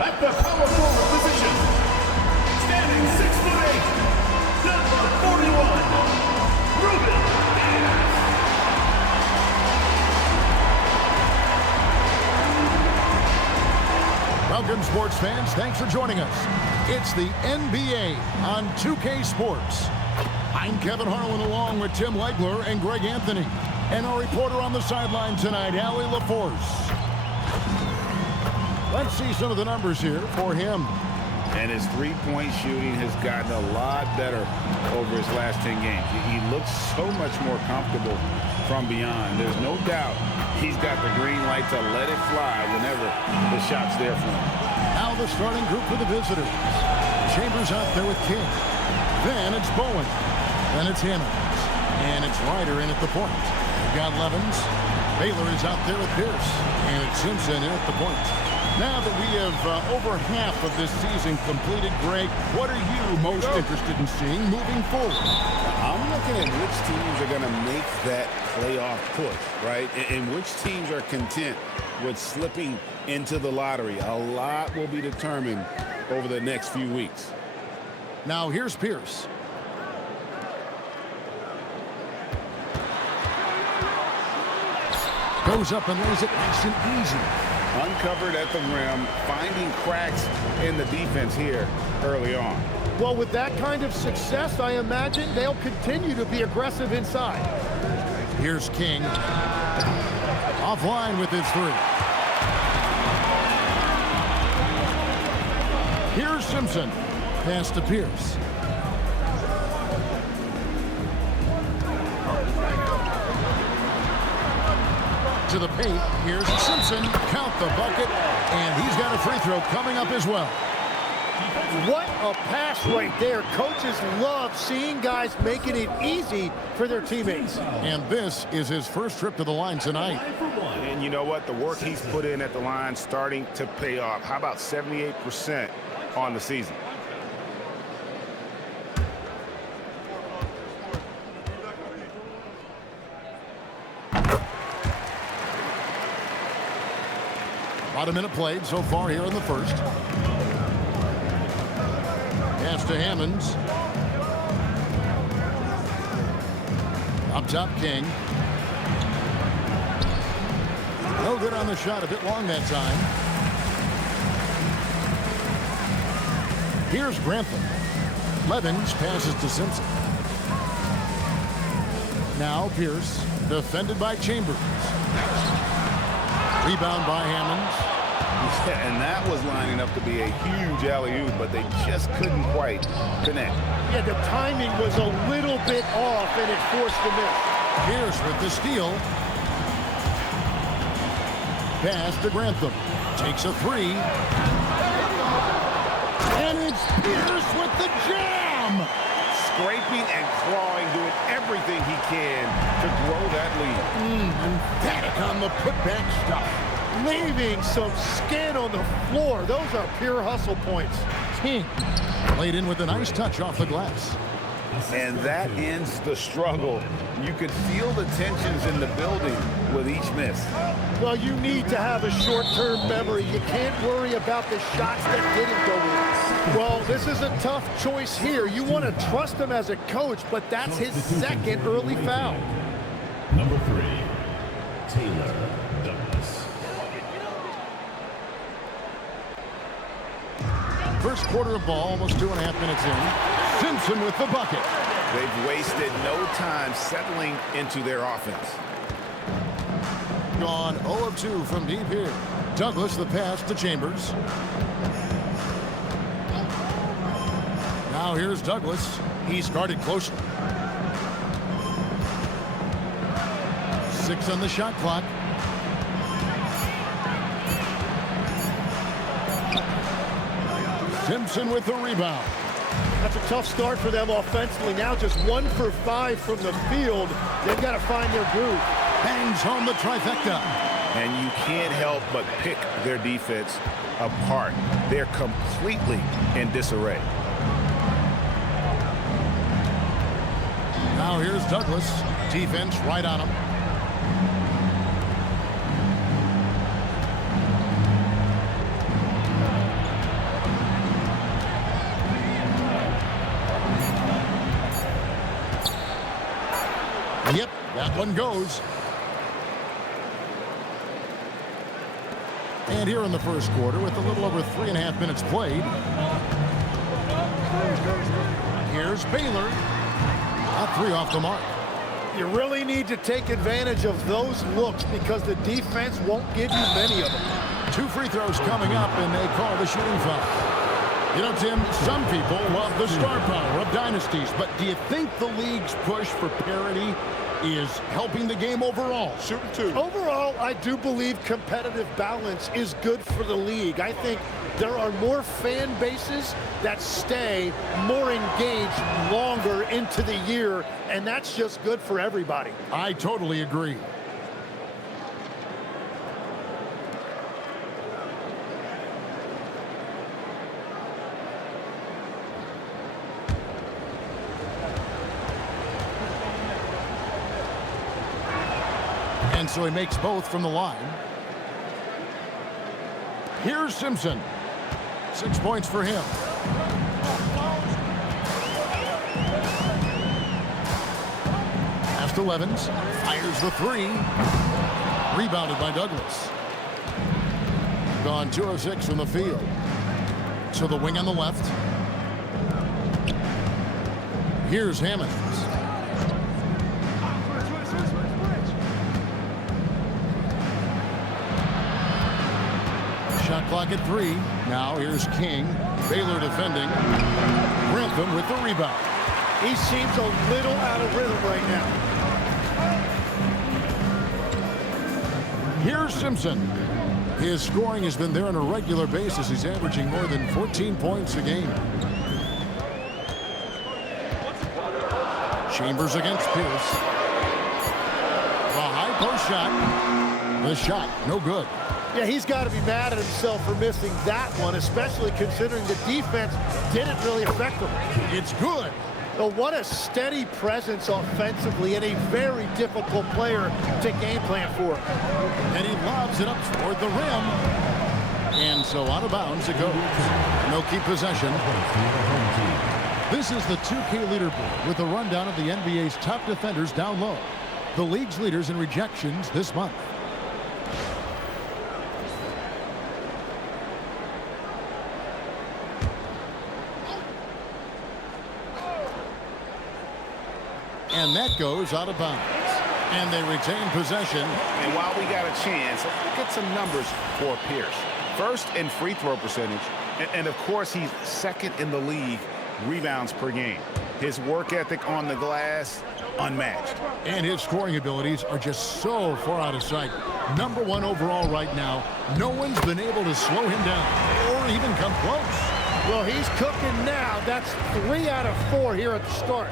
At the power forward position, standing 6'8", number 41, Ruben Diaz. Welcome, sports fans. Thanks for joining us. It's the NBA on 2K Sports. I'm Kevin Harlan along with Tim Legler and Greg Anthony. And our reporter on the sideline tonight, Allie LaForce. Let's see some of the numbers here for him. And his three-point shooting has gotten a lot better over his last 10 games. He looks so much more comfortable from beyond. There's no doubt he's got the green light to let it fly whenever the shot's there for him. Now the starting group for the visitors. Chambers out there with King. Then it's Bowen. Then it's Hammonds. And it's Ryder in at the point. We've got Levens. Baylor is out there with Pierce. And it's Simpson in at the point. Now that we have over half of this season completed, Greg, what are you most interested in seeing moving forward? I'm looking at which teams are going to make that playoff push, right? And which teams are content with slipping into the lottery. A lot will be determined over the next few weeks. Now here's Pierce. Goes up and lays it nice and easy. Uncovered at the rim, finding cracks in the defense here early on. Well, with that kind of success, I imagine they'll continue to be aggressive inside. Here's King. Offline with his three. Here's Simpson. Pass to Pierce. To the paint. Here's Simpson. Count the bucket. And he's got a free throw coming up as well. What a pass right there. Coaches love seeing guys making it easy for their teammates. And this is his first trip to the line tonight. And you know what? The work he's put in at the line starting to pay off. How about 78% on the season? About a minute played so far here in the first. Pass to Hammonds. Up top, King. No good on the shot. A bit long that time. Here's Grantham. Levens passes to Simpson. Now Pierce. Defended by Chambers. Rebound by Hammonds. Yeah, and that was lining up to be a huge alley-oop, but they just couldn't quite connect. Yeah, the timing was a little bit off, and it forced the miss. Pierce with the steal. Pass to Grantham. Takes a three. And it's Pierce with the jam! Scraping and clawing, doing everything he can to grow that lead. Emphatic on the putback stuff. Leaving some skin on the floor. Those are pure hustle points. King laid in with a nice touch off the glass. And that ends the struggle. You could feel the tensions in the building with each miss. Well, you need to have a short-term memory. You can't worry about the shots that didn't go in. Well, this is a tough choice here. You want to trust him as a coach, but that's his second early foul. Number 3, Taylor Douglas. First quarter of ball, almost 2.5 minutes in. Simpson with the bucket. They've wasted no time settling into their offense. Gone 0 of 2 from deep here. Douglas the pass to Chambers. Now here's Douglas. He's guarded closely. 6 on the shot clock. Simpson with the rebound. That's a tough start for them offensively. Now just 1 for 5 from the field. They've got to find their groove. Bangs home the trifecta. And you can't help but pick their defense apart. They're completely in disarray. Now here's Douglas. Defense right on him. That one goes. And here in the first quarter, with a little over 3.5 minutes played, here's Baylor. Not 3 off the mark. You really need to take advantage of those looks because the defense won't give you many of them. 2 free throws coming up, and they call the shooting foul. You know, Tim, some people love the star power of dynasties, but do you think the league's push for parity is helping the game overall? Shooting 2. Overall, I do believe competitive balance is good for the league. I think there are more fan bases that stay more engaged longer into the year, and that's just good for everybody. I totally agree. And so he makes both from the line. Here's Simpson. 6 points for him. Pass to Levens. Fires the 3. Rebounded by Douglas. Gone 2 of 6 from the field. To the wing on the left. Here's Hammonds. Shot clock at 3. Now here's King. Baylor defending. Grantham with the rebound. He seems a little out of rhythm right now. Here's Simpson. His scoring has been there on a regular basis. He's averaging more than 14 points a game. Chambers against Pierce. The high post shot. The shot, no good. Yeah, he's got to be mad at himself for missing that one, especially considering the defense didn't really affect him. It's good. But what a steady presence offensively and a very difficult player to game plan for. And he lobs it up toward the rim. And so out of bounds it goes. No keep possession. This is the 2K leaderboard with a rundown of the NBA's top defenders down low. The league's leaders in rejections this month. And that goes out of bounds. And they retain possession. And while we got a chance, let's look at some numbers for Pierce. First in free throw percentage. And of course, he's second in the league rebounds per game. His work ethic on the glass, unmatched. And his scoring abilities are just so far out of sight. Number 1 overall right now. No one's been able to slow him down or even come close. Well, he's cooking now. That's 3 out of 4 here at the start.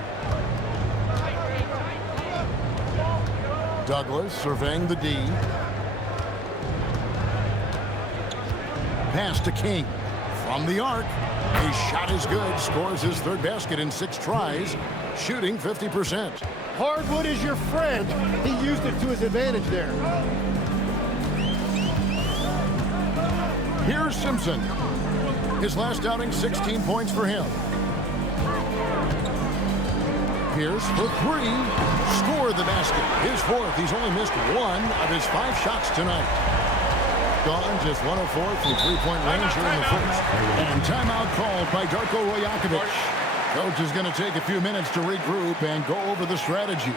Douglas surveying the D. Pass to King. From the arc. His shot is good. Scores his 3rd basket in 6 tries. Shooting 50%. Hardwood is your friend. He used it to his advantage there. Here's Simpson. His last outing, 16 points for him. Pierce for 3. Scored the basket. His 4th. He's only missed 1 of his 5 shots tonight. Gone just 1 of 4 from 3-point range here in the first. And timeout called by Darko Rajakovic. Coach is going to take a few minutes to regroup and go over the strategy.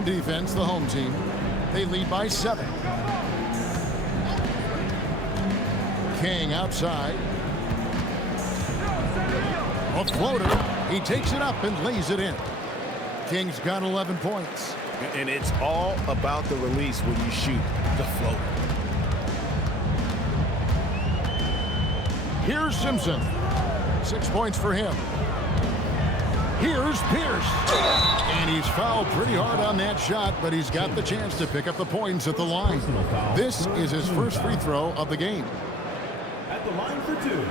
on defense, the home team. They lead by 7. King outside. A floater. He takes it up and lays it in. King's got 11 points. And it's all about the release when you shoot the floater. Here's Simpson. 6 points for him. Here's Pierce. And he's fouled pretty hard on that shot, but he's got the chance to pick up the points at the line. This is his first free throw of the game. At the line for 2.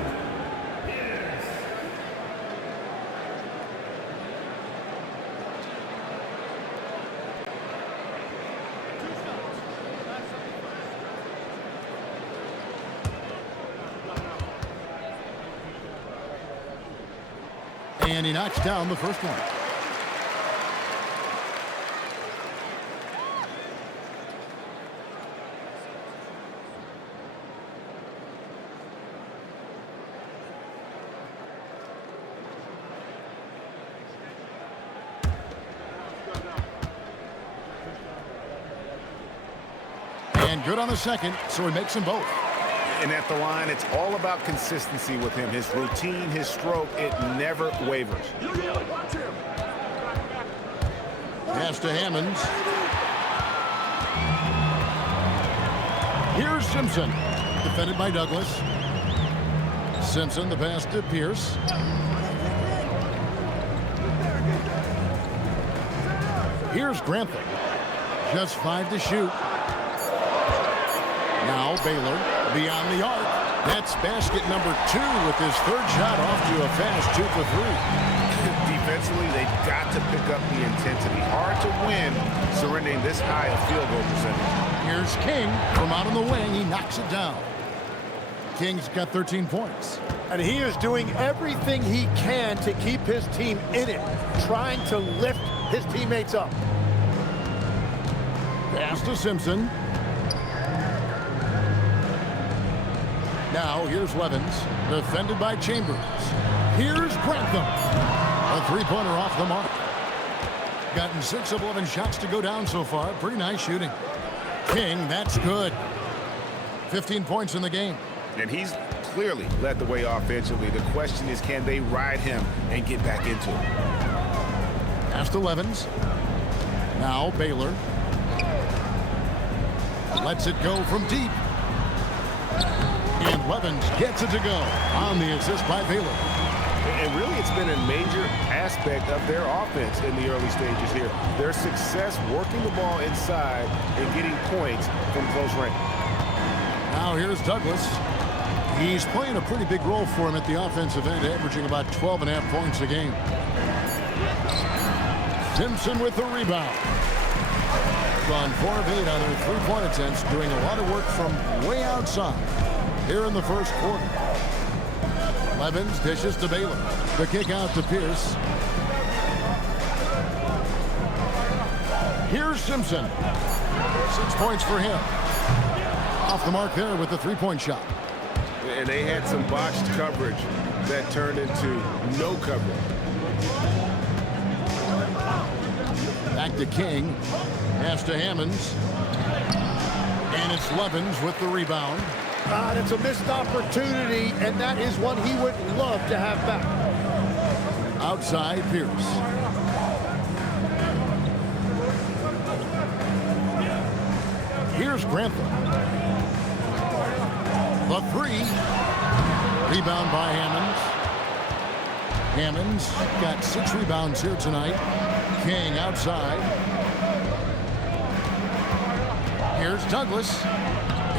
And he knocks down the first one. And good on the second, so he makes them both. And at the line, it's all about consistency with him. His routine, his stroke, it never wavers. Pass to Hammonds. Here's Simpson. Defended by Douglas. Simpson, the pass to Pierce. Here's Grantham. Just 5 to shoot. Now Baylor beyond the arc. That's basket number 2 with his third shot off to a fast 2 for 3. Defensively, they've got to pick up the intensity. Hard to win surrendering this high a field goal percentage. Here's King from out on the wing. He knocks it down. King's got 13 points. And he is doing everything he can to keep his team in it, trying to lift his teammates up. Pass to Simpson. Now here's Levens, defended by Chambers. Here's Grantham. A three-pointer off the mark. Gotten 6 of 11 shots to go down so far. Pretty nice shooting. King, that's good. 15 points in the game. And he's clearly led the way offensively. The question is, can they ride him and get back into it? Pass to Levens. Now Baylor. Lets it go from deep. And Levens gets it to go on the assist by Baylor. And really, it's been a major aspect of their offense in the early stages here. Their success working the ball inside and getting points from close range. Now here's Douglas. He's playing a pretty big role for him at the offensive end, averaging about 12.5 points a game. Simpson with the rebound. Gone 4 of 8 on their three-point attempts, doing a lot of work from way outside here in the first quarter. Levens dishes to Baylor. The kick out to Pierce. Here's Simpson. 6 points for him. Off the mark there with the three-point shot. And they had some botched coverage that turned into no coverage. Back to King. Pass to Hammonds. And it's Levens with the rebound. It's a missed opportunity, and that is one he would love to have back. Outside Pierce. Here's Grantham. The three. Rebound by Hammonds. Hammonds got 6 rebounds here tonight. King outside. Here's Douglas.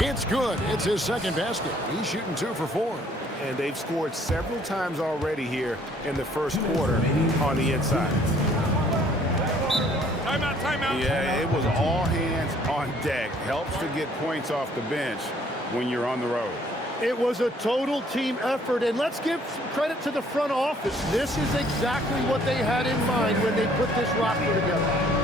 It's good. It's his second basket. He's shooting 2 for 4. And they've scored several times already here in the first quarter on the inside. Timeout, timeout. Yeah, it was all hands on deck. Helps to get points off the bench when you're on the road. It was a total team effort, and let's give some credit to the front office. This is exactly what they had in mind when they put this roster together.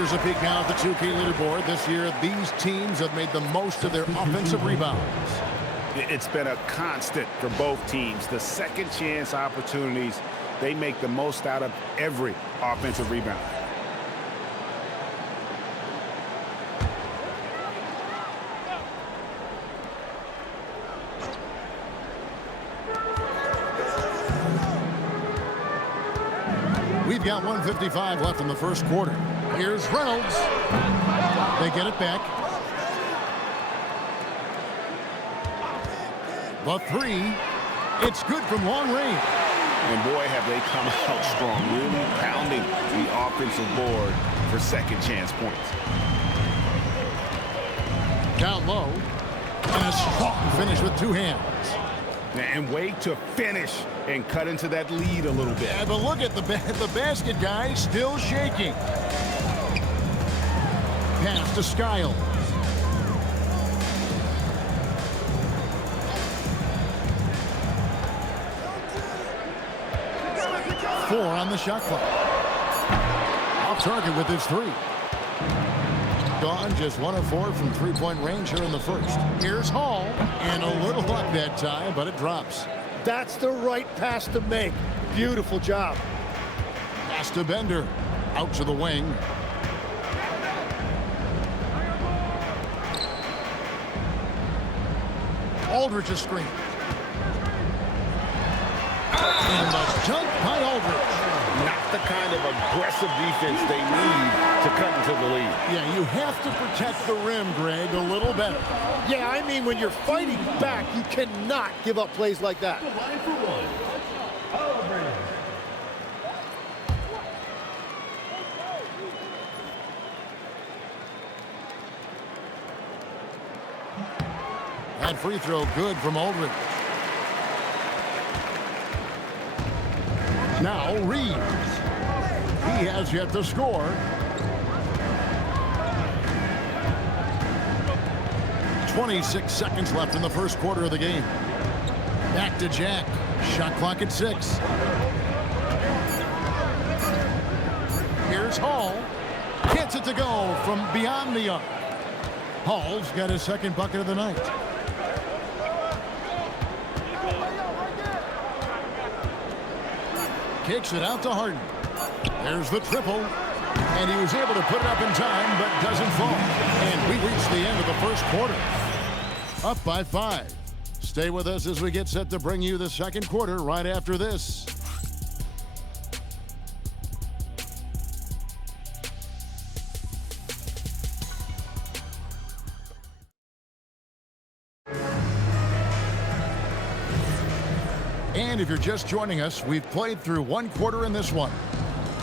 Here's a peek now at the 2K leaderboard. This year, these teams have made the most of their offensive rebounds. It's been a constant for both teams. The second chance opportunities, they make the most out of every offensive rebound. We've got 1:55 left in the first quarter. Here's Reynolds. They get it back. The three. It's good from long range. And boy, have they come out strong, really pounding the offensive board for second chance points. Down low. And a strong finish with two hands. And way to finish and cut into that lead a little bit. Yeah, but look at the basket guy still shaking. Pass to Skiles. Four on the shot clock. Off target with his three. Gone just 1 of 4 from three-point range here in the first. Here's Hall, and a little luck that time, but it drops. That's the right pass to make. Beautiful job. Pass to Bender. Out to the wing. Aldridge's screen. And the dunk by Aldridge. Not the kind of aggressive defense they need to cut into the lead. Yeah, you have to protect the rim, Greg, a little better. Yeah, I mean, when you're fighting back, you cannot give up plays like that. The line for one. PLB. That free throw good from Aldridge. Now Reeves. He has yet to score. .26 seconds left in the first quarter of the game. Back to Jack. Shot clock at 6. Here's Hall. Gets it to go from beyond the arc. Hall's got his second bucket of the night. Kicks it out to Harden. There's the triple. And he was able to put it up in time, but doesn't fall. And we reach the end of the first quarter. Up by 5. Stay with us as we get set to bring you the second quarter right after this. And if you're just joining us, we've played through one quarter in this one.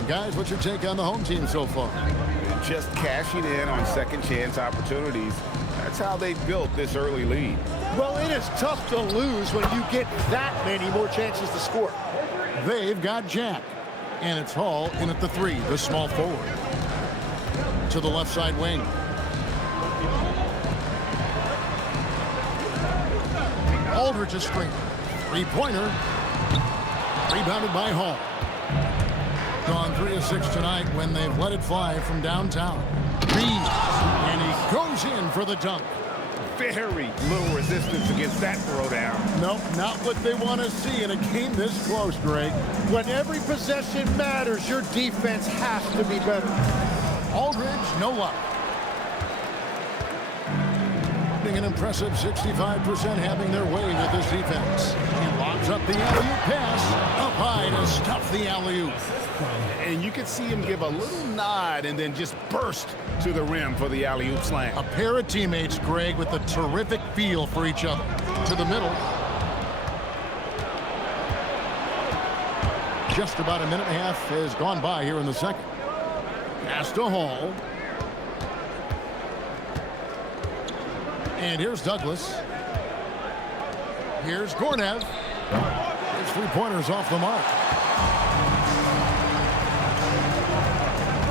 Guys, what's your take on the home team so far? Just cashing in on second chance opportunities. That's how they built this early lead. Well, it is tough to lose when you get that many more chances to score. They've got Jack. And it's Hall in at the 3, the small forward. To the left side wing. Aldridge's screen. Three-pointer. Rebounded by Hall. Gone 3 of 6 tonight when they've let it fly from downtown. Reeves. And he goes in for the dunk. Very little resistance against that throwdown. Nope, not what they want to see in a game this close, Greg. When every possession matters, your defense has to be better. Aldridge, no luck. An impressive 65% having their way with this defense. He lobs up the alley-oop pass. Up high to stuff the alley-oop. And you could see him give a little nod and then just burst to the rim for the alley-oop slam. A pair of teammates, Greg, with a terrific feel for each other. To the middle. Just about a minute and a half has gone by here in the second. Pass to Hall. And here's Douglas. Here's Gornev. His three-pointer's off the mark.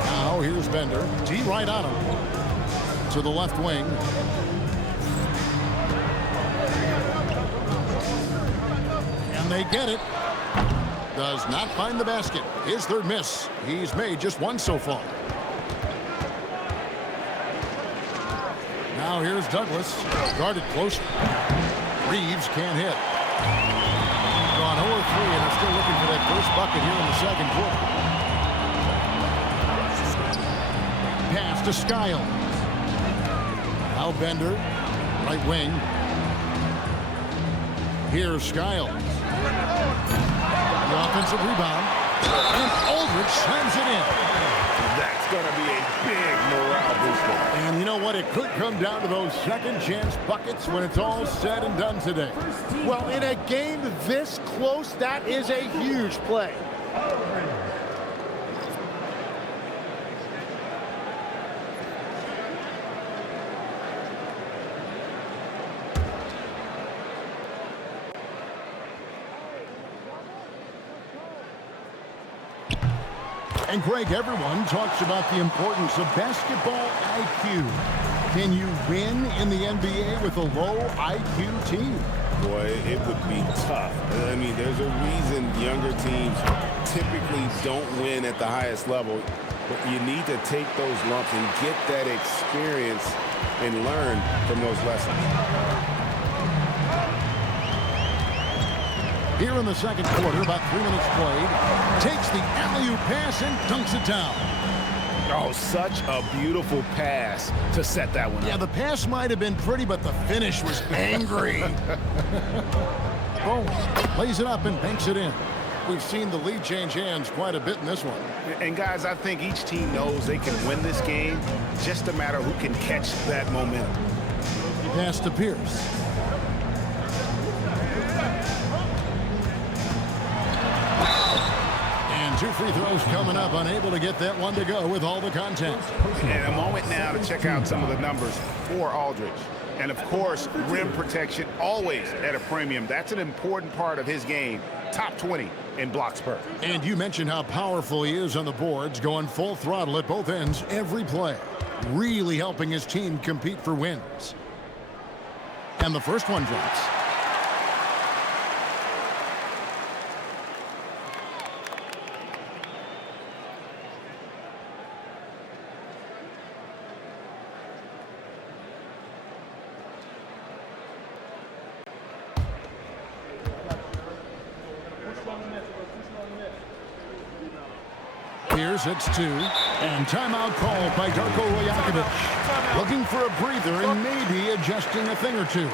Now here's Bender. D right on him. To the left wing. And they get it. Does not find the basket. His third miss. He's made just one so far. Now here's Douglas. Guarded close. Reeves can't hit. Gone 0-3, and they're still looking for that first bucket here in the second quarter. Pass to Skiles. Now Bender, right wing. Here's Skiles. The offensive rebound. And Aldridge slams it in. That's going to be a big morale booster. And you know what? It could come down to those second chance buckets when it's all said and done today. Well, in a game this close, that is a huge play. And Greg, everyone talks about the importance of basketball IQ. Can you win in the NBA with a low IQ team? Boy, it would be tough. I mean, there's a reason younger teams typically don't win at the highest level. But you need to take those lumps and get that experience and learn from those lessons. Here in the second quarter, about 3 minutes played, takes the alley-oop pass and dunks it down. Oh, such a beautiful pass to set that one up. Yeah, the pass might have been pretty, but the finish was angry. Bowen lays it up and banks it in. We've seen the lead change hands quite a bit in this one. And guys, I think each team knows they can win this game. Just a matter who can catch that momentum. Pass to Pierce. And 2 free throws coming up, unable to get that one to go with all the content. And a moment now to check out some of the numbers for Aldridge. And of course, rim protection always at a premium. That's an important part of his game. Top 20 in blocks per. And you mentioned how powerful he is on the boards, going full throttle at both ends every play. Really helping his team compete for wins. And the first one drops. Here's it's 2, and timeout called by Darko Rajakovic. Looking for a breather and maybe adjusting a thing or two.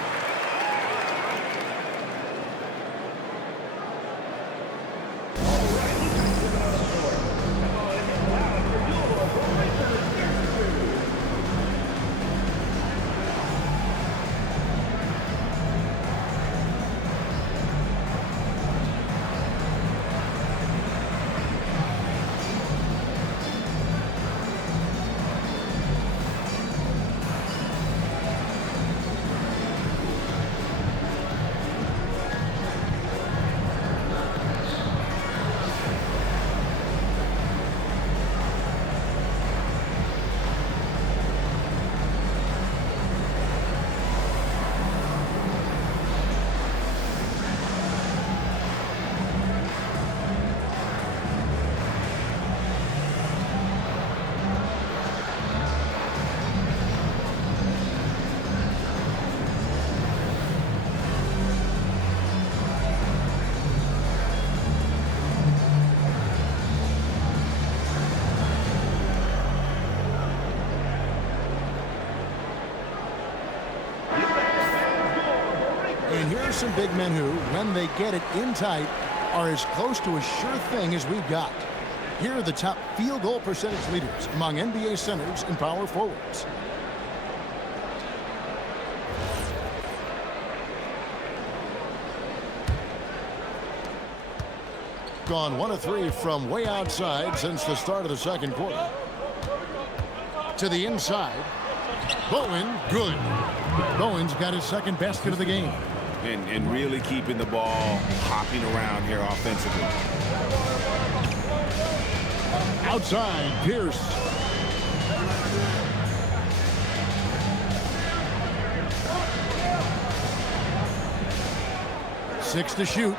And here are some big men who, when they get it in tight, are as close to a sure thing as we've got. Here are the top field goal percentage leaders among NBA centers and power forwards. Gone 1 of 3 from way outside since the start of the second quarter. To the inside. Bowen, good. Bowen's got his second basket of the game. And really keeping the ball hopping around here offensively. Outside, Pierce. Six to shoot.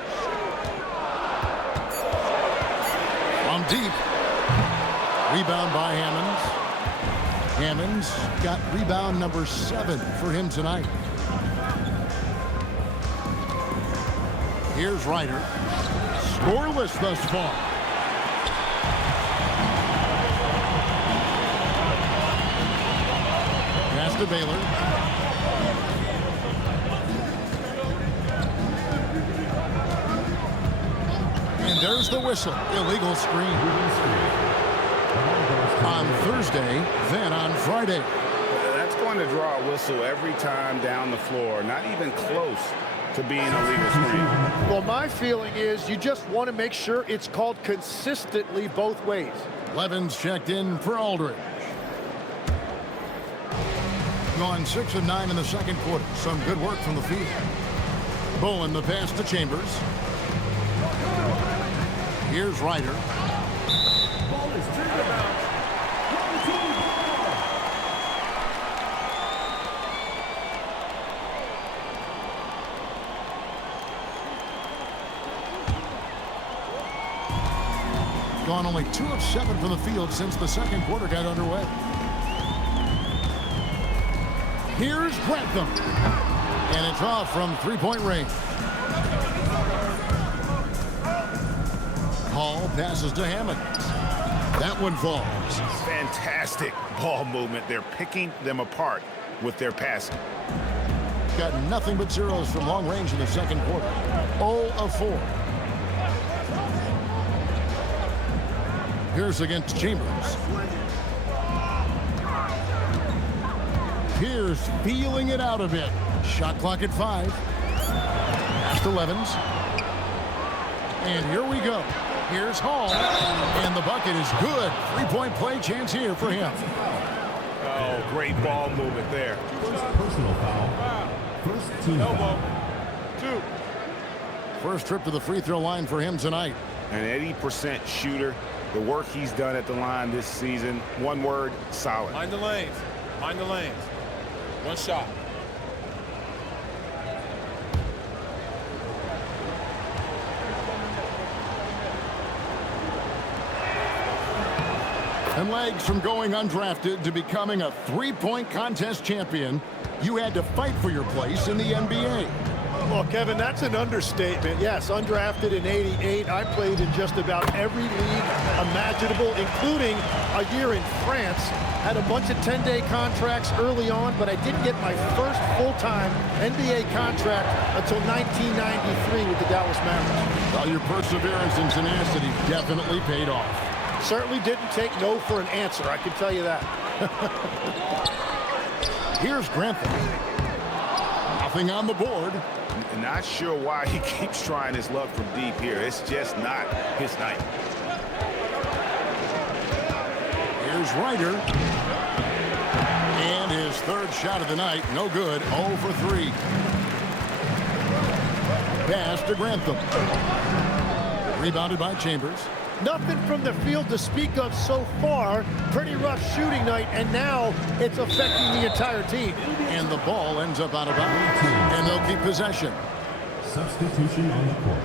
From deep. Rebound by Hammonds. Hammond's got rebound number 7 for him tonight. Here's Ryder. Scoreless thus far. Pass to Baylor. And there's the whistle. Illegal screen. On Thursday, then on Friday. That's going to draw a whistle every time down the floor. Not even close to being a legal screen. Well, my feeling is you just want to make sure it's called consistently both ways. Levens checked in for Aldridge. Gone 6 of 9 in the second quarter. Some good work from the field. Bowen the pass to Chambers. Here's Ryder. Ball is turned about. Gone only 2 of 7 from the field since the second quarter got underway. Here's Grantham. And it's off from three-point range. Hall passes to Hammond. That one falls. Fantastic ball movement. They're picking them apart with their passing. Got nothing but zeros from long range in the second quarter. 0 of 4. Here's against Chambers. Here's feeling it out a bit. Shot clock at 5. Pass to Levens. And here we go. Here's Hall. And the bucket is good. Three-point play chance here for him. Oh, great ball movement there. First personal foul. First team foul. 2. First trip to the free throw line for him tonight. An 80% shooter. The work he's done at the line this season, one word, solid. Mind the lanes. Mind the lanes. One shot. And legs from going undrafted to becoming a three-point contest champion, you had to fight for your place in the NBA. Well, Kevin, that's an understatement. Yes, undrafted in '88. I played in just about every league imaginable, including a year in France. Had a bunch of 10-day contracts early on, but I didn't get my first full-time NBA contract until 1993 with the Dallas Mavericks. Well, your perseverance and tenacity definitely paid off. Certainly didn't take no for an answer, I can tell you that. Here's Grantham. Nothing on the board. Not sure why he keeps trying his luck from deep here. It's just not his night. Here's Ryder. And his third shot of the night. No good. 0 for 3. Pass to Grantham. Rebounded by Chambers. Nothing from the field to speak of so far. Pretty rough shooting night, and now it's affecting the entire team. And the ball ends up out of bounds. And they'll keep possession. Substitution on the court.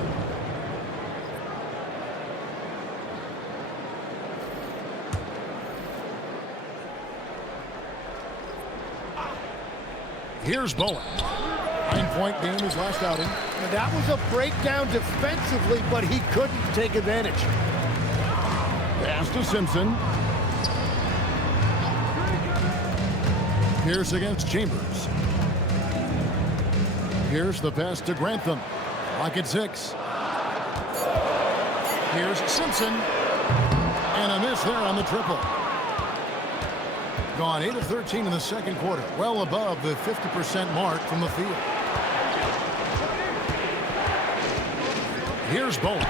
Here's Bowen. 9-point game his last outing. And that was a breakdown defensively, but he couldn't take advantage. Pass to Simpson. Pierce against Chambers. Here's the pass to Grantham. Lock at 6. Here's Simpson. And a miss there on the triple. Gone 8 of 13 in the second quarter. Well above the 50% mark from the field. Here's Bowen.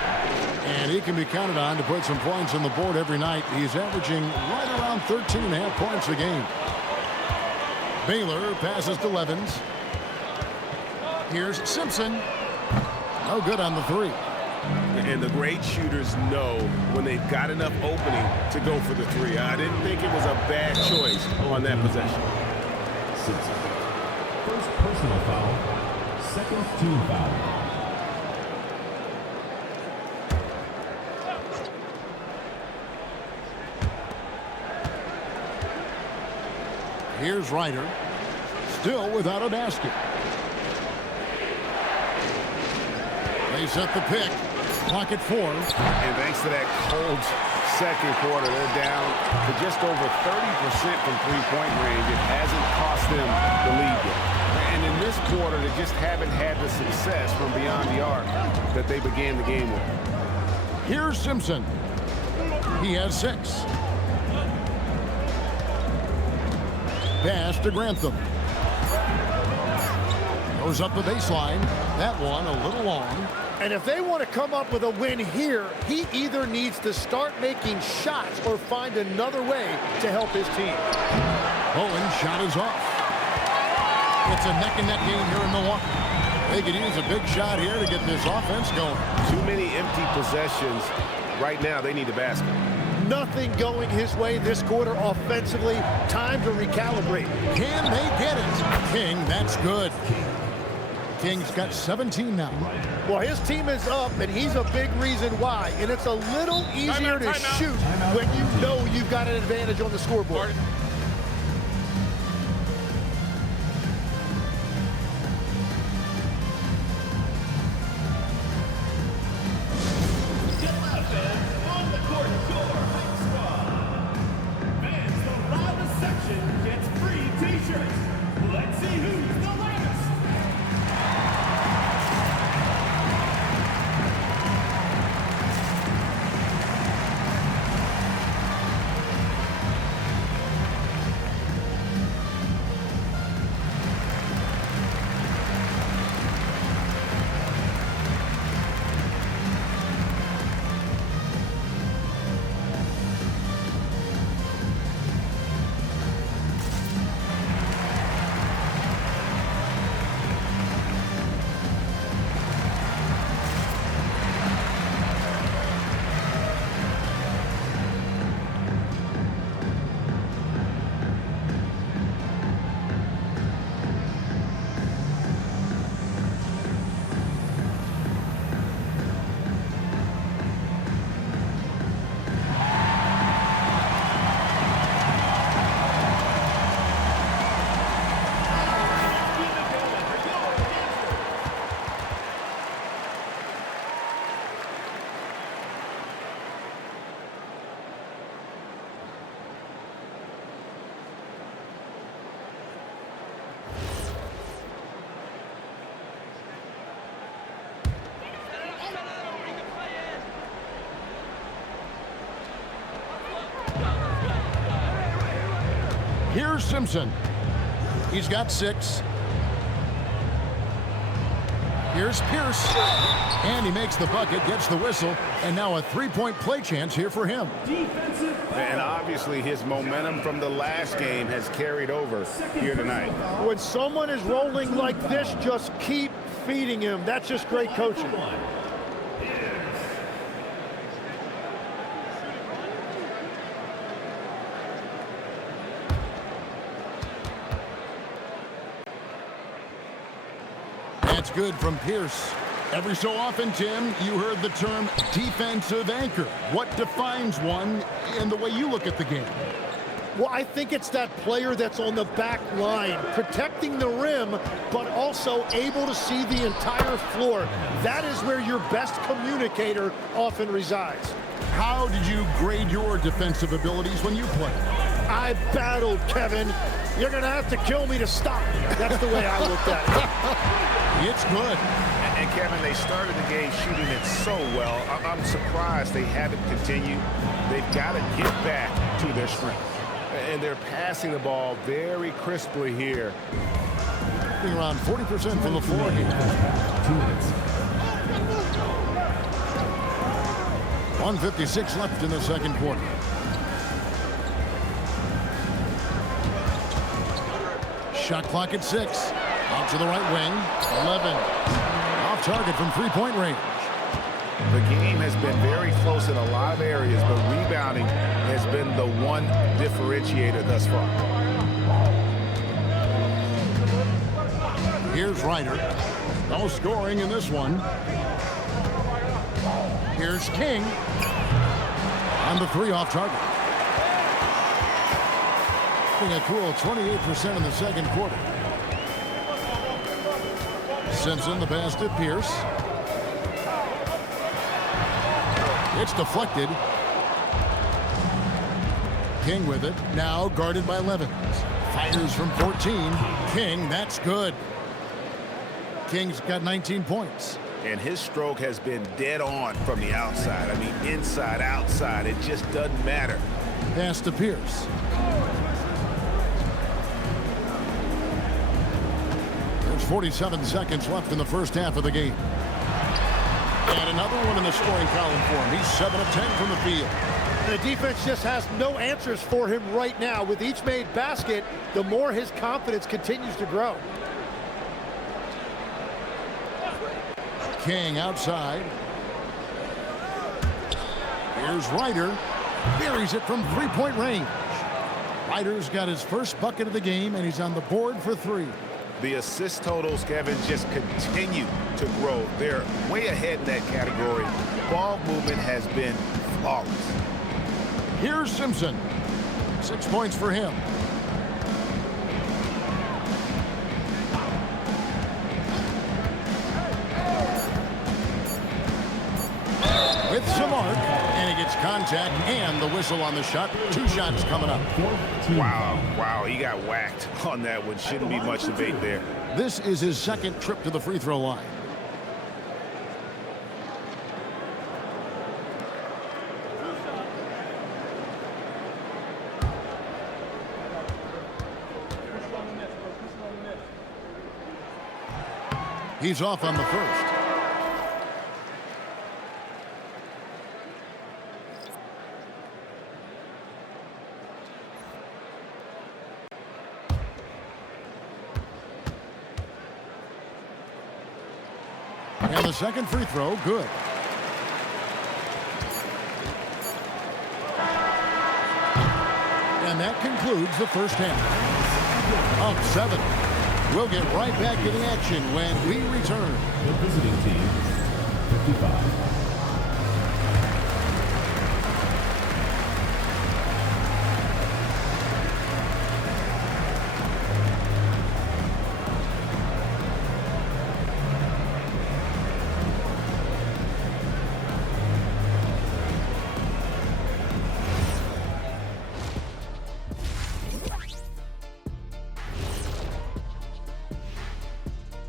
And he can be counted on to put some points on the board every night. He's averaging right around 13.5 points a game. Baylor passes to Levens. Here's Simpson. No good on the 3. And the great shooters know when they've got enough opening to go for the 3. I didn't think it was a bad choice on that possession. Simpson. First personal foul. Second team foul. Here's Ryder. Still without a basket. They set the pick. Clock at 4. And thanks to that cold second quarter, they're down to just over 30% from three-point range. It hasn't cost them the lead yet. And in this quarter, they just haven't had the success from beyond the arc that they began the game with. Here's Simpson. He has 6. Pass to Grantham. Goes up the baseline. That one a little long. And if they want to come up with a win here, he either needs to start making shots or find another way to help his team. Owen's shot is off. It's a neck-and-neck game here in Milwaukee. They could use a big shot here to get this offense going. Too many empty possessions. Right now, they need a basket. Nothing going his way this quarter offensively. Time to recalibrate. Can they get it? King, that's good. King's got 17 now. Well, his team is up, and he's a big reason why. And it's a little easier to shoot when you know you've got an advantage on the scoreboard. Here's Simpson. He's got 6. Here's Pierce. And he makes the bucket, gets the whistle, and now a three-point play chance here for him. And obviously his momentum from the last game has carried over here tonight. When someone is rolling like this, just keep feeding him. That's just great coaching. That's good from Pierce. Every so often, Tim, you heard the term defensive anchor. What defines one in the way you look at the game? Well, I think it's that player that's on the back line, protecting the rim, but also able to see the entire floor. That is where your best communicator often resides. How did you grade your defensive abilities when you played? I battled, Kevin. You're going to have to kill me to stop. That's the way I looked at it. It's good. And Kevin, they started the game shooting it so well. I'm surprised they haven't continued. They've got to get back to their strength. And they're passing the ball very crisply here. Around 40% from the floor here. 2 minutes. 1:56 left in the second quarter. Shot clock at 6. Out to the right wing. 11. Off target from three-point range. The game has been very close in a lot of areas, but rebounding has been the one differentiator thus far. Here's Ryder. No scoring in this one. Here's King. On the 3 off target. dropping a cool 28% in the second quarter. Simpson, the pass to Pierce. It's deflected. King with it, now guarded by Levens. Fires from 14. King, that's good. King's got 19 points. And his stroke has been dead on from the outside. I mean, inside, outside, it just doesn't matter. Pass to Pierce. There's 47 seconds left in the first half of the game. And another one in the scoring column for him. He's 7 of 10 from the field. The defense just has no answers for him right now. With each made basket, the more his confidence continues to grow. King outside. Here's Ryder. Buries it from three-point range. Ryder's got his first bucket of the game, and he's on the board for 3. The assist totals, Kevin, just continue to grow. They're way ahead in that category. Ball movement has been flawless. Here's Simpson. 6 points for him. With some arc, and he gets contact and the whistle on the shot. 2 shots coming up. Wow, he got whacked on that one. Shouldn't be much debate there. This is his second trip to the free throw line. He's off on the first. And the second free throw, good. And that concludes the first half. Up 7. We'll get right back to the action when we return. The visiting team, 55.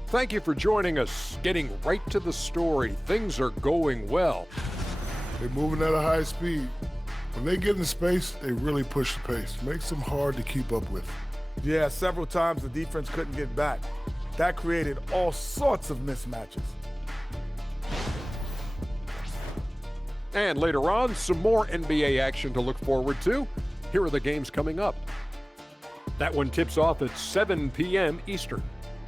Thank you for joining us. Getting right to the story. Things are going well. They're moving at a high speed. When they get in space, they really push the pace. Makes them hard to keep up with. Yeah, several times the defense couldn't get back. That created all sorts of mismatches. And later on, some more NBA action to look forward to. Here are the games coming up. That one tips off at 7 p.m. Eastern.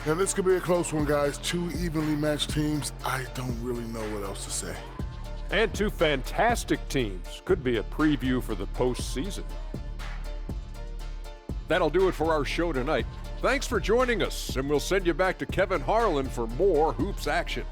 Now, this could be a close one, guys. 2 evenly matched teams. I don't really know what else to say. And 2 fantastic teams. Could be a preview for the postseason. That'll do it for our show tonight. Thanks for joining us, and we'll send you back to Kevin Harlan for more hoops action.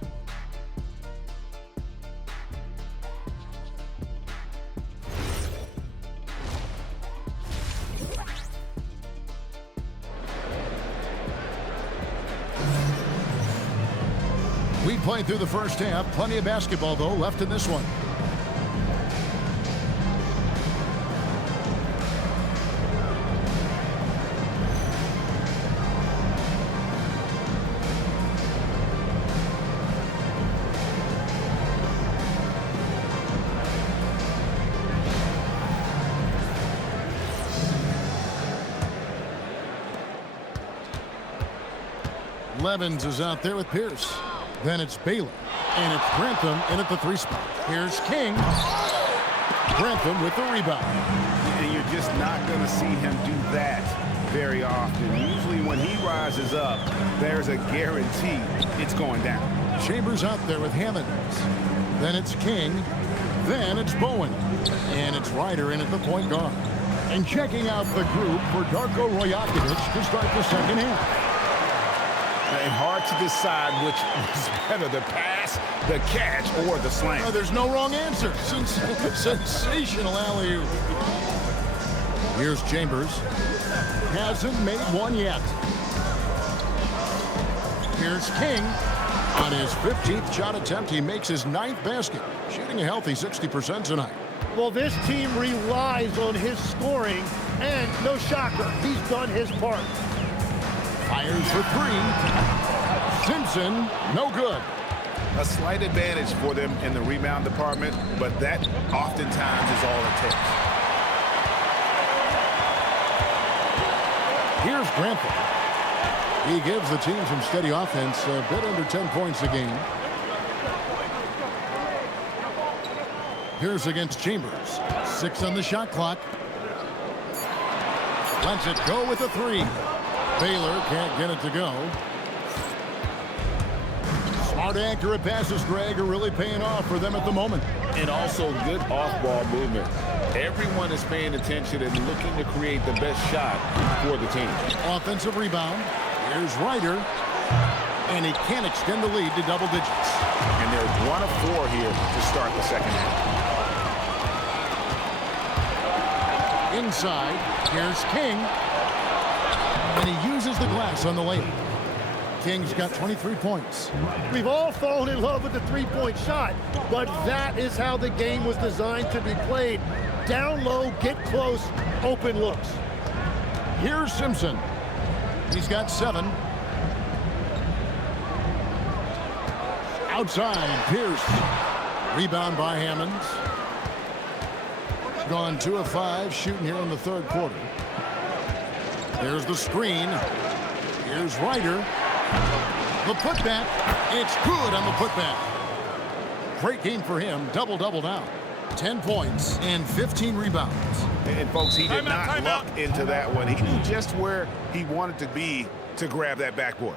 We played through the first half. Plenty of basketball, though, left in this one. Levens is out there with Pierce. Then it's Baylor. And it's Grantham in at the 3 spot. Here's King. Grantham with the rebound. And you're just not going to see him do that very often. Usually when he rises up, there's a guarantee it's going down. Chambers out there with Hammonds. Then it's King. Then it's Bowen. And it's Ryder in at the point guard. And checking out the group for Darko Rajakovic to start the second half. And hard to decide which was better, the pass, the catch, or the slam. There's no wrong answer. Sensational alley-oop. Here's Chambers. Hasn't made one yet. Here's King. On his 15th shot attempt, he makes his 9th basket, shooting a healthy 60% tonight. Well, this team relies on his scoring, and no shocker, he's done his part. Fires for three. Simpson, no good. A slight advantage for them in the rebound department, but that oftentimes is all it takes. Here's Grantham. He gives the team some steady offense, a bit under 10 points a game. Here's against Chambers. 6 on the shot clock. Lets it go with a 3. Baylor can't get it to go. Smart, accurate passes, Greg, are really paying off for them at the moment. And also good off-ball movement. Everyone is paying attention and looking to create the best shot for the team. Offensive rebound. Here's Ryder. And he can't extend the lead to double digits. And they're 1 of 4 here to start the second half. Inside, here's King. And he uses the glass on the layup. King's got 23 points. We've all fallen in love with the three-point shot, but that is how the game was designed to be played. Down low, get close, open looks. Here's Simpson. He's got 7. Outside, Pierce. Rebound by Hammonds. Gone 2 of 5, shooting here in the third quarter. There's the screen. Here's Ryder. The putback. It's good on the putback. Great game for him. Double-double now. 10 points and 15 rebounds. And folks, he did not luck into that one. He knew just where he wanted to be to grab that backboard.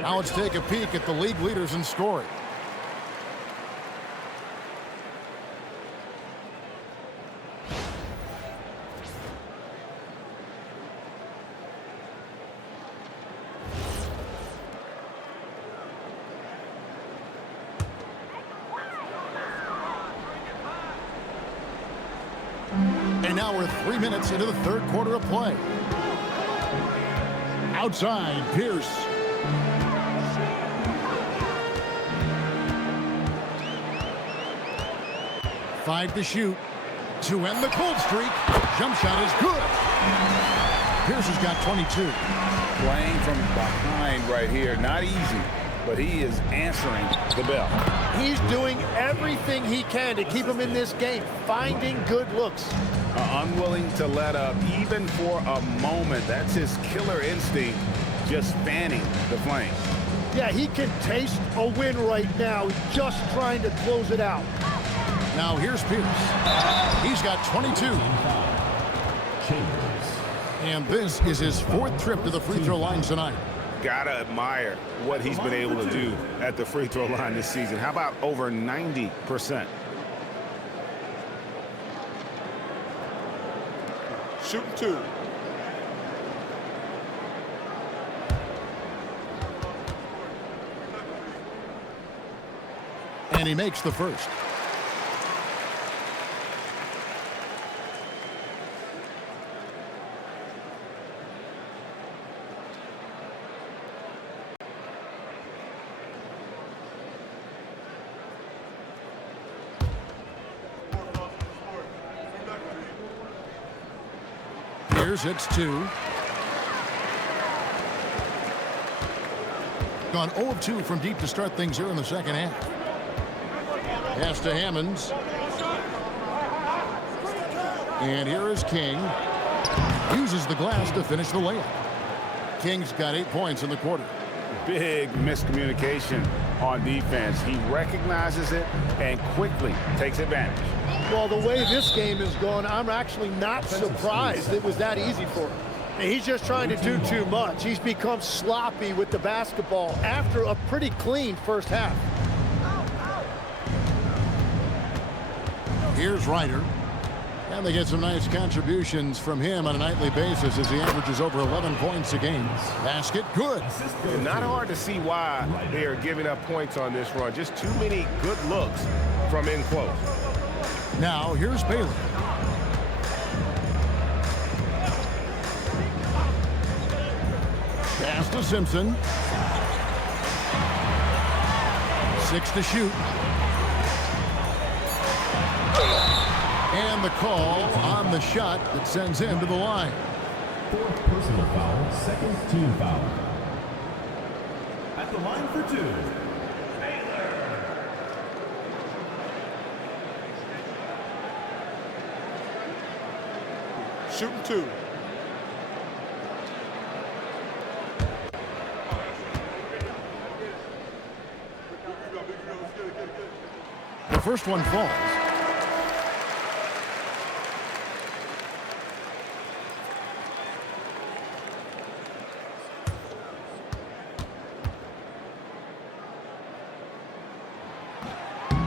Now let's take a peek at the league leaders in scoring. And now we're 3 minutes into the third quarter of play. Outside, Pierce. Five to shoot to end the cold streak. Jump shot is good. Pierce has got 22. Playing from behind right here, not easy, but he is answering the bell. He's doing everything he can to keep him in this game, finding good looks. Unwilling to let up even for a moment. That's his killer instinct, just fanning the flame. Yeah, he can taste a win right now, just trying to close it out. Now here's Pierce. He's got 22. And this is his 4th trip to the free throw line tonight. Gotta admire what he's been able to do at the free throw line this season. How about over 90%? Shooting 2. And he makes the first. Pierce hits 2. Gone 0 of 2 from deep to start things here in the second half. Pass to Hammonds. And here is King. Uses the glass to finish the layup. King's got 8 points in the quarter. Big miscommunication on defense. He recognizes it and quickly takes advantage. Well, the way this game is going, I'm actually not surprised it was that easy for him. He's just trying to do too much. He's become sloppy with the basketball after a pretty clean first half. Here's Ryder. And they get some nice contributions from him on a nightly basis as he averages over 11 points a game. Basket, good. And not hard to see why they are giving up points on this run. Just too many good looks from in close. Now, here's Bailey. Pass to Simpson. 6 to shoot. And the call on the shot that sends him to the line. 4th personal foul, 2nd team foul. At the line for 2. Shooting 2. The first one falls.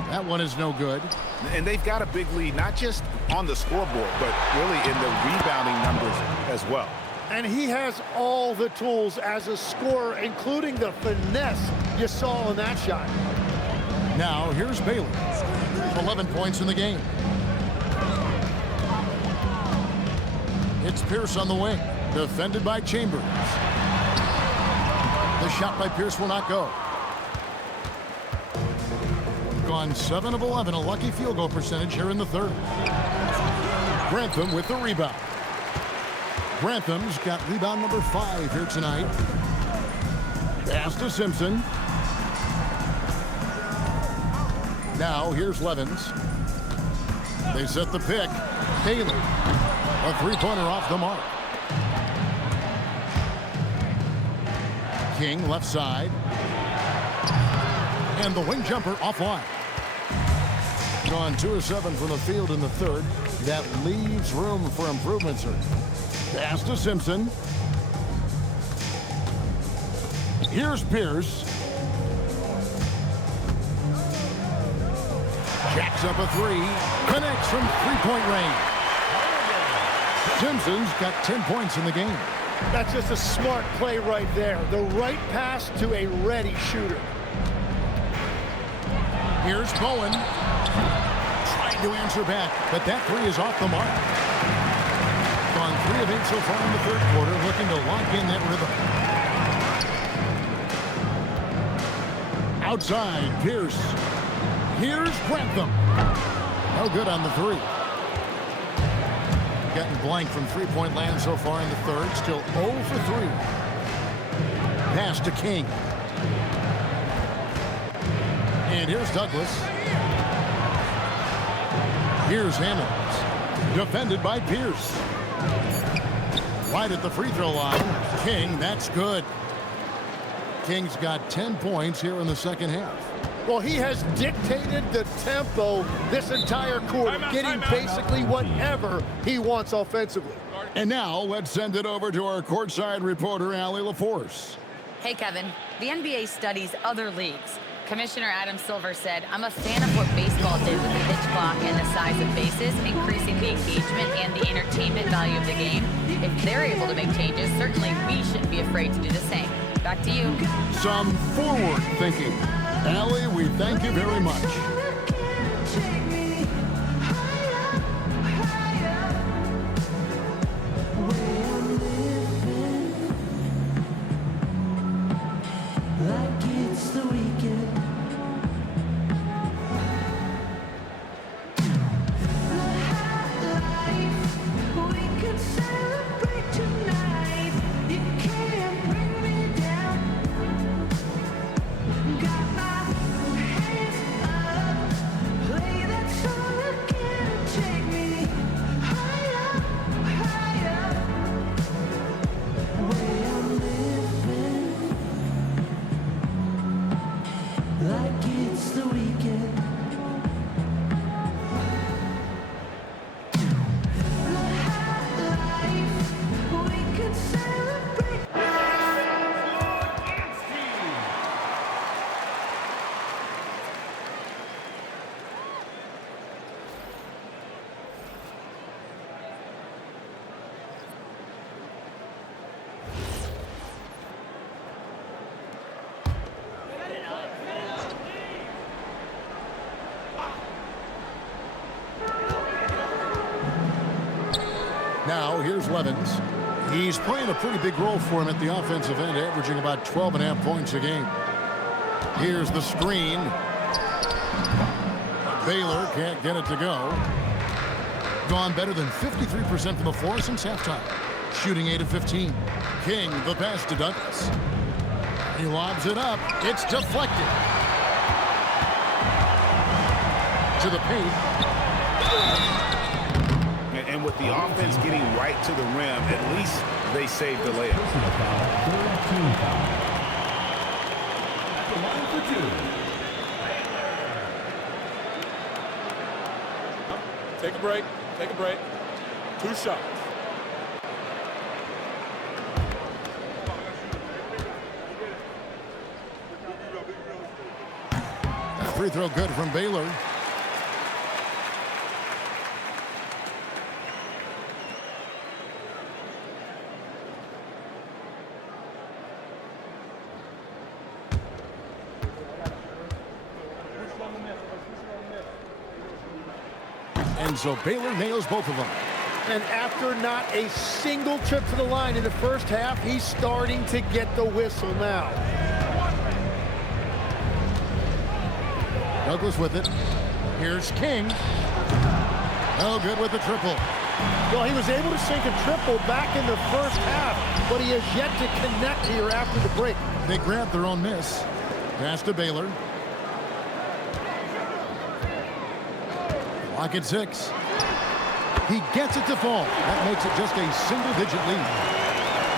That one is no good. And they've got a big lead, not just on the scoreboard, but really in the rebounding numbers as well. And he has all the tools as a scorer, including the finesse you saw in that shot. Now, here's Bailey. 11 points in the game. It's Pierce on the wing, defended by Chambers. The shot by Pierce will not go. Gone 7 of 11, a lucky field goal percentage here in the third. Grantham with the rebound. Grantham's got rebound number 5 here tonight. Pass to Simpson. Now here's Levins. They set the pick. Taylor. A three-pointer off the mark. King left side. And the wing jumper offline. Gone 2 of 7 from the field in the third. That leaves room for improvement, sir. Pass to Simpson. Here's Pierce. Jacks up a 3. Connects from three-point range. Simpson's got 10 points in the game. That's just a smart play right there. The right pass to a ready shooter. Here's Bowen. Trying to answer back, but that 3 is off the mark. Gone 3 of 8 so far in the third quarter, looking to lock in that rhythm. Outside, Pierce. Here's Grantham. No good on the 3. Gotten blank from three-point land so far in the third. Still 0 for 3. Pass to King. And here's Douglas. Here's Hammonds. Defended by Pierce. Right at the free throw line. King, that's good. King's got 10 points here in the second half. Well, he has dictated the tempo this entire quarter, getting basically whatever he wants offensively. And now let's send it over to our courtside reporter, Allie LaForce. Hey, Kevin. The NBA studies other leagues. Commissioner Adam Silver said, "I'm a fan of what baseball did with the pitch clock and the size of bases, increasing the engagement and the entertainment value of the game. If they're able to make changes, certainly we shouldn't be afraid to do the same." Back to you. Some forward thinking. Allie, we thank you very much. Now here's Levens. He's playing a pretty big role for him at the offensive end, averaging about 12.5 points a game. Here's the screen. Baylor can't get it to go. Gone better than 53% from the floor since halftime. Shooting 8 of 15. King, the pass to Douglas. He lobs it up. It's deflected. To the paint. And with the offense getting right to the rim, at least they saved the layup. Personal foul, third team foul. At the line for 2. Take a break. Take a break. 2 shots. Free throw good from Baylor. And so Baylor nails both of them. And after not a single trip to the line in the first half, he's starting to get the whistle now. Douglas with it. Here's King. No good with the triple. Well, he was able to sink a triple back in the first half, but he has yet to connect here after the break. They grab their own miss. Pass to Baylor. Clock at 6. He gets it to fall. That makes it just a single-digit lead.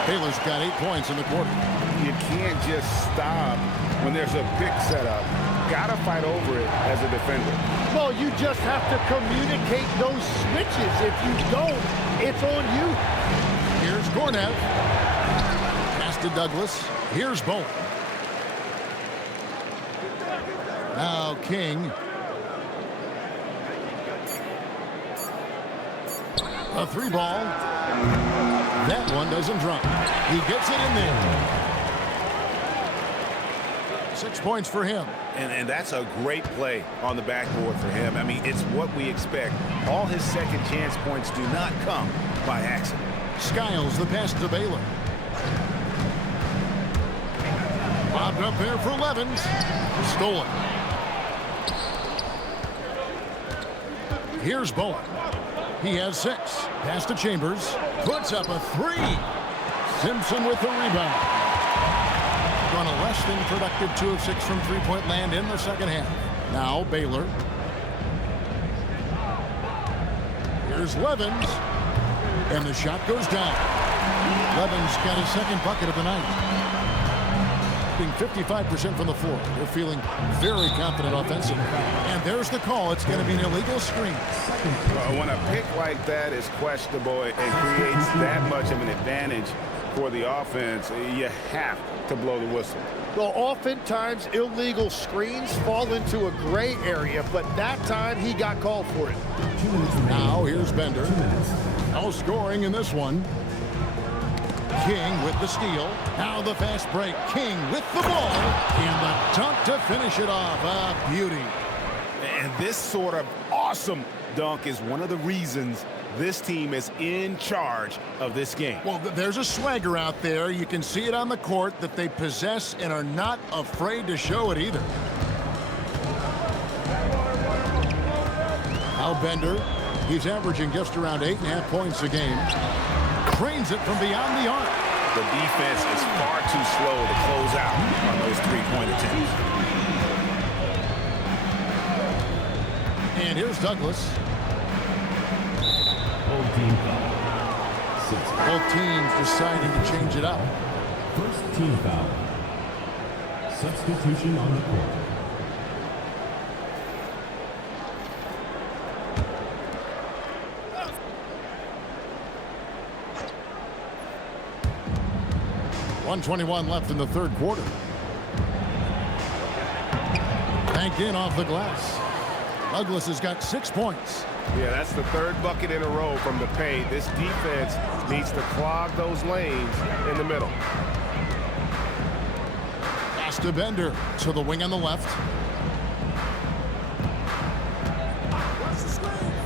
Baylor's got 8 points in the quarter. You can't just stop when there's a pick set up. Gotta fight over it as a defender. Well, you just have to communicate those switches. If you don't, it's on you. Here's Gornev. Pass to Douglas. Here's Bowen. Now King. A 3-ball. That one doesn't drop. He gets it in there. 6 points for him. And that's a great play on the backboard for him. I mean, it's what we expect. All his second chance points do not come by accident. Skiles the pass to Baylor. Bobbed up there for Levens. Stolen. Here's Bowen. He has 6. Pass to Chambers. Puts up a 3. Simpson with the rebound. On a less than productive 2 of 6 from three-point land in the second half. Now Baylor. Here's Levens. And the shot goes down. Levens got his second bucket of the night. Being 55% from the floor. They're feeling very confident offensively. And there's the call. It's going to be an illegal screen. When a pick like that is questionable and creates that much of an advantage for the offense, you have to blow the whistle. Well, oftentimes illegal screens fall into a gray area, but that time he got called for it. Now here's Bender. No scoring in this one. King with the steal. Now the fast break. King with the ball. And the dunk to finish it off. A beauty. And this sort of awesome dunk is one of the reasons this team is in charge of this game. Well, there's a swagger out there. You can see it on the court that they possess and are not afraid to show it either. Now Bender. He's averaging just around 8.5 points a game. Trains it from beyond the arc. The defense is far too slow to close out on those three-point attempts. And here's Douglas. Full team foul. 6. Both teams deciding to change it up. First team foul. Substitution on the court. .121 left in the third quarter. Banked in off the glass. Douglas has got 6 points. Yeah, that's the third bucket in a row from the paint. This defense needs to clog those lanes in the middle. Pass to Bender to the wing on the left.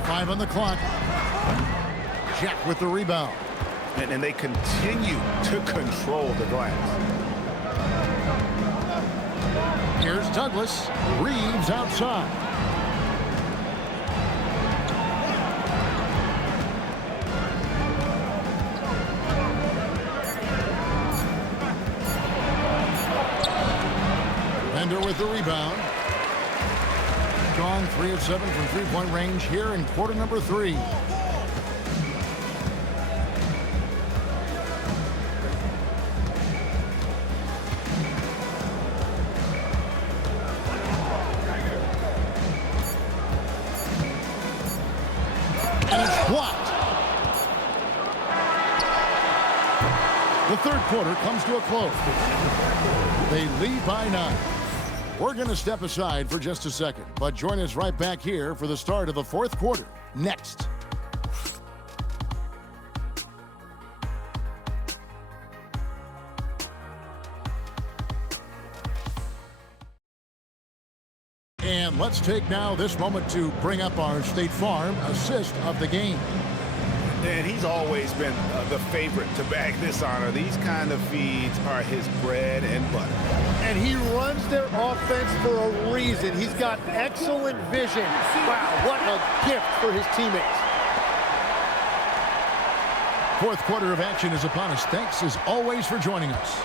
5 on the clock. Jack with the rebound. And they continue to control the glass. Here's Douglas. Reeves outside. Bender with the rebound. Gone 3 of 7 from three-point range here in quarter number 3. And it's blocked. The third quarter comes to a close. They lead by 9. We're going to step aside for just a second, but join us right back here for the start of the fourth quarter next. And let's take now this moment to bring up our State Farm assist of the game. And he's always been the favorite to bag this honor. These kind of feeds are his bread and butter. And he runs their offense for a reason. He's got excellent vision. Wow, what a gift for his teammates. Fourth quarter of action is upon us. Thanks as always for joining us.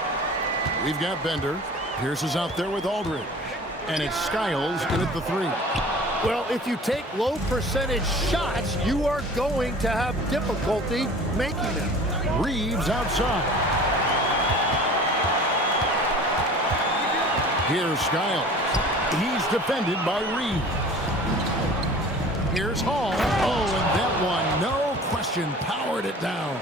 We've got Bender. Pierce is out there with Aldridge. And it's Skiles in at the 3. Well, if you take low percentage shots, you are going to have difficulty making them. Reeves outside. Here's Skiles. He's defended by Reeves. Here's Hall. Oh, and that one, no question, powered it down.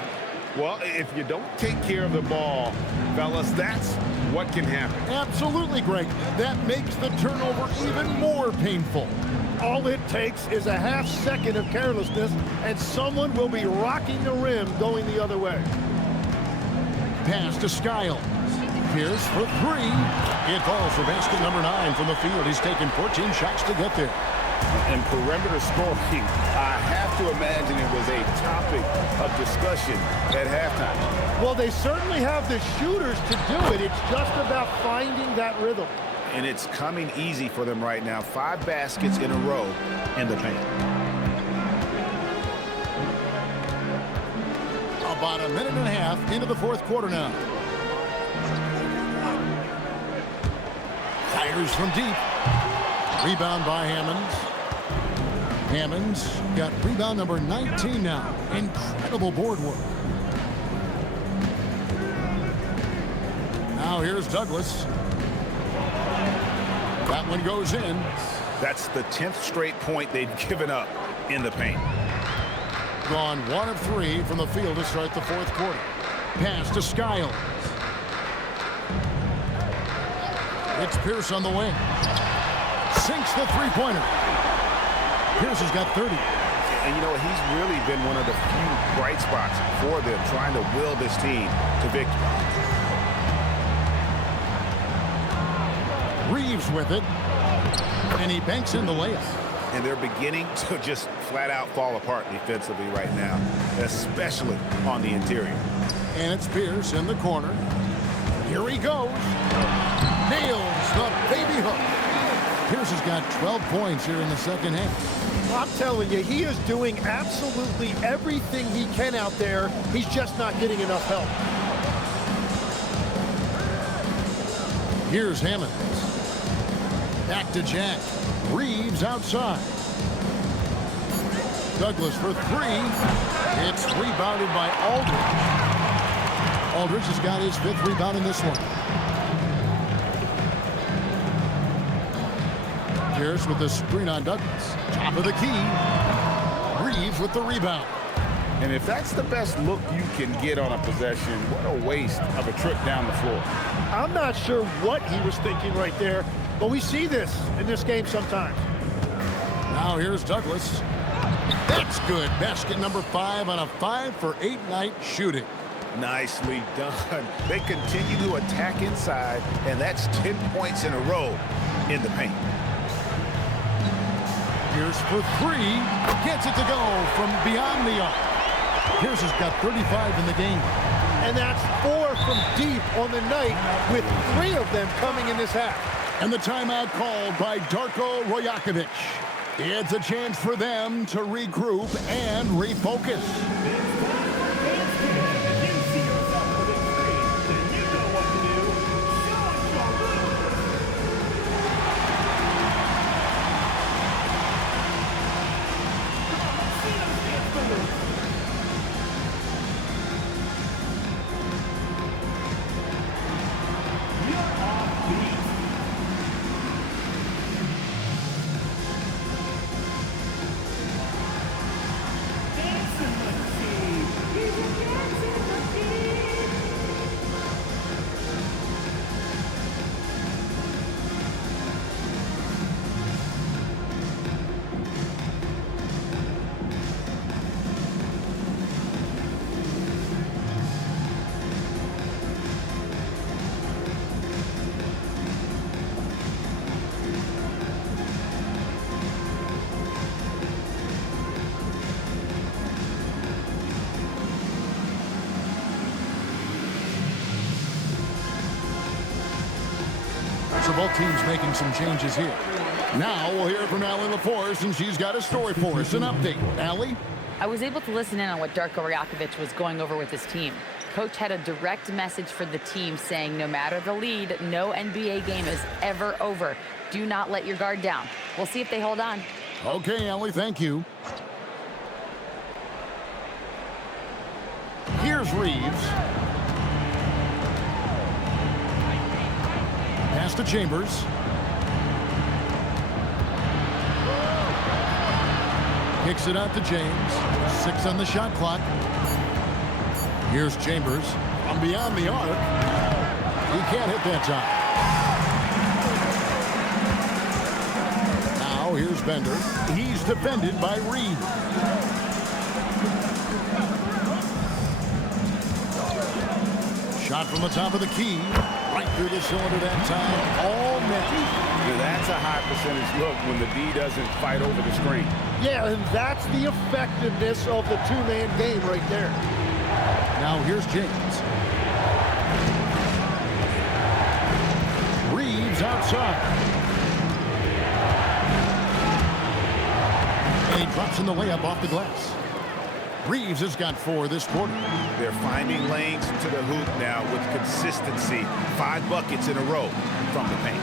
Well, if you don't take care of the ball, fellas, that's what can happen. Absolutely, Greg. That makes the turnover even more painful. All it takes is a half second of carelessness, and someone will be rocking the rim going the other way. Pass to Skiles. Pierce for 3. It falls for basket number 9 from the field. He's taken 14 shots to get there. And perimeter scoring, I have to imagine it was a topic of discussion at halftime. Well, they certainly have the shooters to do it. It's just about finding that rhythm. And it's coming easy for them right now. 5 baskets in a row in the paint. About a minute and a half into the fourth quarter now. Fires from deep. Rebound by Hammonds. Hammonds got rebound number 19 now. Incredible board work. Now here's Douglas. That one goes in. That's the 10th straight point they've given up in the paint. Gone 1 of 3 from the field to start the fourth quarter. Pass to Skiles. It's Pierce on the wing. Sinks the three-pointer. Pierce has got 30. And you know, he's really been one of the few bright spots for them, trying to will this team to victory. Reeves with it. And he banks in the layup. And they're beginning to just flat out fall apart defensively right now, especially on the interior. And it's Pierce in the corner. Here he goes. Nails the baby hook. Pierce has got 12 points here in the second half. I'm telling you, he is doing absolutely everything he can out there. He's just not getting enough help. Here's Hammonds. Back to Jack. Reeves outside. Douglas for 3. It's rebounded by Aldridge. Aldridge has got his 5th rebound in this one. Pierce with the screen on Douglas. Top of the key. Reeves with the rebound. And if that's the best look you can get on a possession, what a waste of a trip down the floor. I'm not sure what he was thinking right there, but we see this in this game sometimes. Now here's Douglas. That's good. Basket number 5 on a 5-for-8 night shooting. Nicely done. They continue to attack inside, and that's 10 points in a row in the paint. Pierce for 3. Gets it to go from beyond the arc. Pierce has got 35 in the game. And that's 4 from deep on the night, with 3 of them coming in this half. And the timeout called by Darko Rojakovic. It's a chance for them to regroup and refocus. So both teams making some changes here. Now we'll hear from Allie LaForce, and she's got a story for us, an update. Allie? I was able to listen in on what Darko Rajakovic was going over with his team. Coach had a direct message for the team saying no matter the lead, no NBA game is ever over. Do not let your guard down. We'll see if they hold on. Okay, Allie, thank you. Here's Reeves. Pass to Chambers. Kicks it out to James. 6 on the shot clock. Here's Chambers from beyond the arc. He can't hit that time. Now here's Bender. He's defended by Reed. Shot from the top of the key. Right through the cylinder that time. All net. Yeah, that's a high percentage look when the D doesn't fight over the screen. Yeah, and that's the effectiveness of the two-man game right there. Now here's James. Reeves outside. And he drops in the layup off the glass. Reeves has got 4 this quarter. They're finding lanes to the hoop now with consistency. 5 buckets in a row from the paint.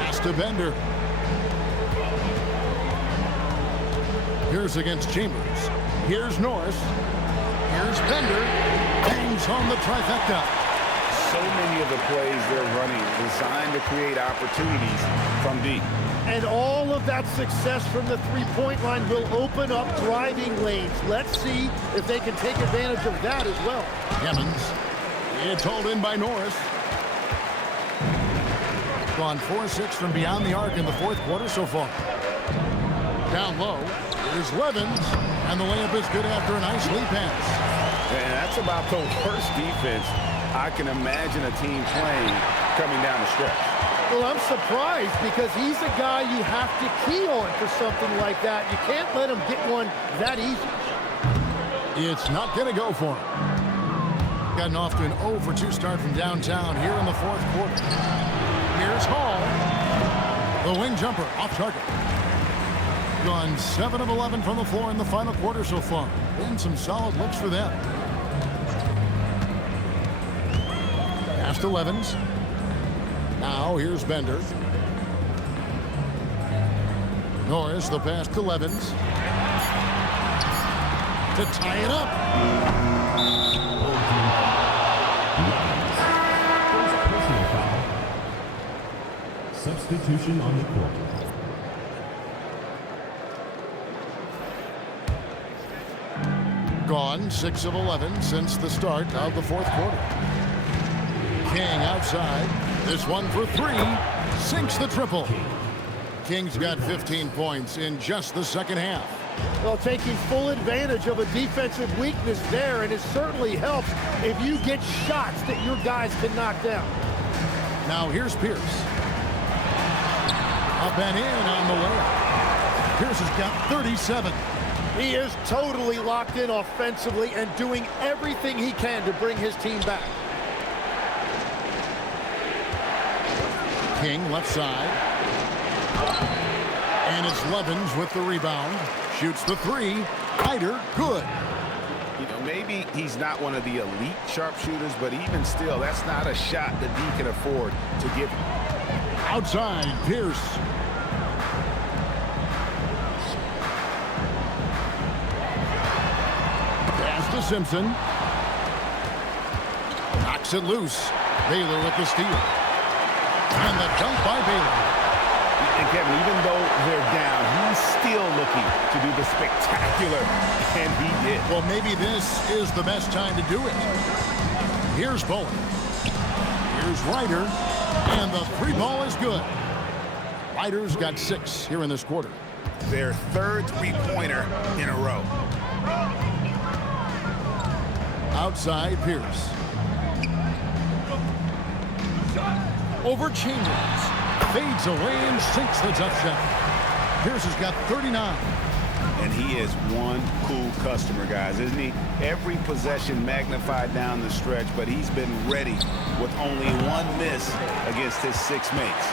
Pass to Bender. Here's against Chambers. Here's Norris. Here's Bender. Bangs home the trifecta. So many of the plays they're running designed to create opportunities from deep. And all of that success from the three-point line will open up driving lanes. Let's see if they can take advantage of that as well. Emmons. It's hauled in by Norris. Gone 4-6 from beyond the arc in the fourth quarter so far. Down low is Levens, and the layup is good after a nice lead pass. And that's about the worst defense I can imagine a team playing coming down the stretch. Well, I'm surprised because he's a guy you have to key on for something like that. You can't let him get one that easy. It's not going to go for him. Gotten off to an 0-for-2 start from downtown here in the fourth quarter. Here's Hall. The wing jumper off target. Gone 7 of 11 from the floor in the final quarter so far. Been some solid looks for them. Pass to Levens. Now here's Bender. Norris, the pass to Levens. To tie it up. First personal foul. Substitution on the court. Gone 6 of 11 since the start of the fourth quarter. King outside. This one for 3. Sinks the triple. King's got 15 points in just the second half. Well, taking full advantage of a defensive weakness there, and it certainly helps if you get shots that your guys can knock down. Now here's Pierce. Up and in on the layup. Pierce has got 37. He is totally locked in offensively and doing everything he can to bring his team back. King left side. And it's Levens with the rebound. Shoots the three. Hyder, good. You know, maybe he's not one of the elite sharpshooters, but even still, that's not a shot that he can afford to give him. Outside, Pierce. Pass to Simpson. Knocks it loose. Baylor with the steal. And the dunk by Baylor. And Kevin, even though they're down, he's still looking to do the spectacular, and he did. Well, maybe this is the best time to do it. Here's Bowen. Here's Ryder. And the three ball is good. Ryder's got 6 here in this quarter. Their third three-pointer in a row. Outside, Pierce. Over Chambers. Fades away and sinks the tough shot. Pierce has got 39. And he is one cool customer, guys, isn't he? Every possession magnified down the stretch, but he's been ready with only one miss against his 6 mates.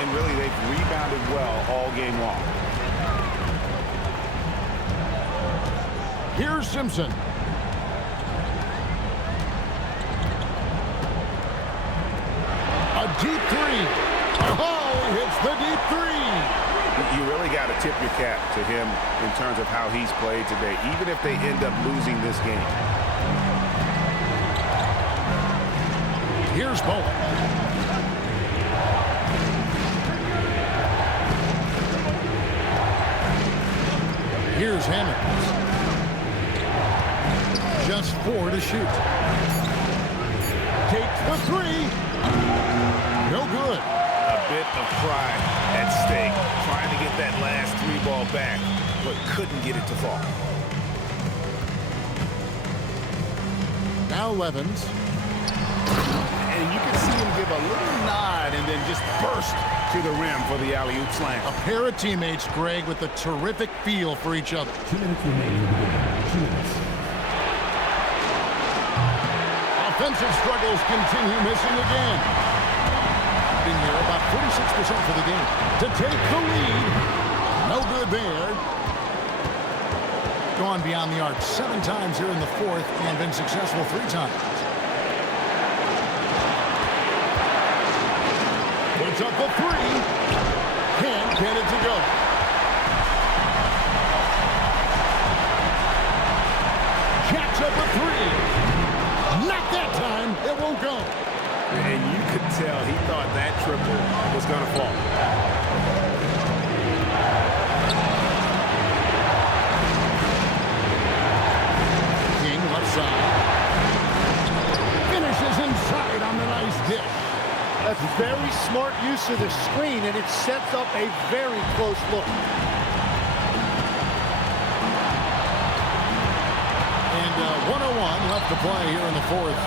And really, they've rebounded well all game long. Here's Simpson. A deep three. Oh, he hits the deep three. You really got to tip your cap to him in terms of how he's played today, even if they end up losing this game. Here's Bowen. Here's Hammonds. Just 4 to shoot. Takes the three. No good. A bit of pride at stake, trying to get that last 3-ball back, but couldn't get it to fall. Now Levens. And you can see him give a little nod and then just burst to the rim for the alley-oop slam. A pair of teammates, Greg, with a terrific feel for each other. 2 minutes remaining in the game. 2 minutes. Offensive struggles continue, missing again. Been here about 46% for the game. To take the lead. No good there. Gone beyond the arc 7 times here in the 4th and been successful 3 times. Puts up the 3. Can't get it to go. Jacks up a 3. Not that time. It won't go. And you could tell he thought that triple was going to fall. King left side. Finishes inside on the nice dish. That's very smart use of the screen, and it sets up a very close look. And 101 left to play here in the 4th.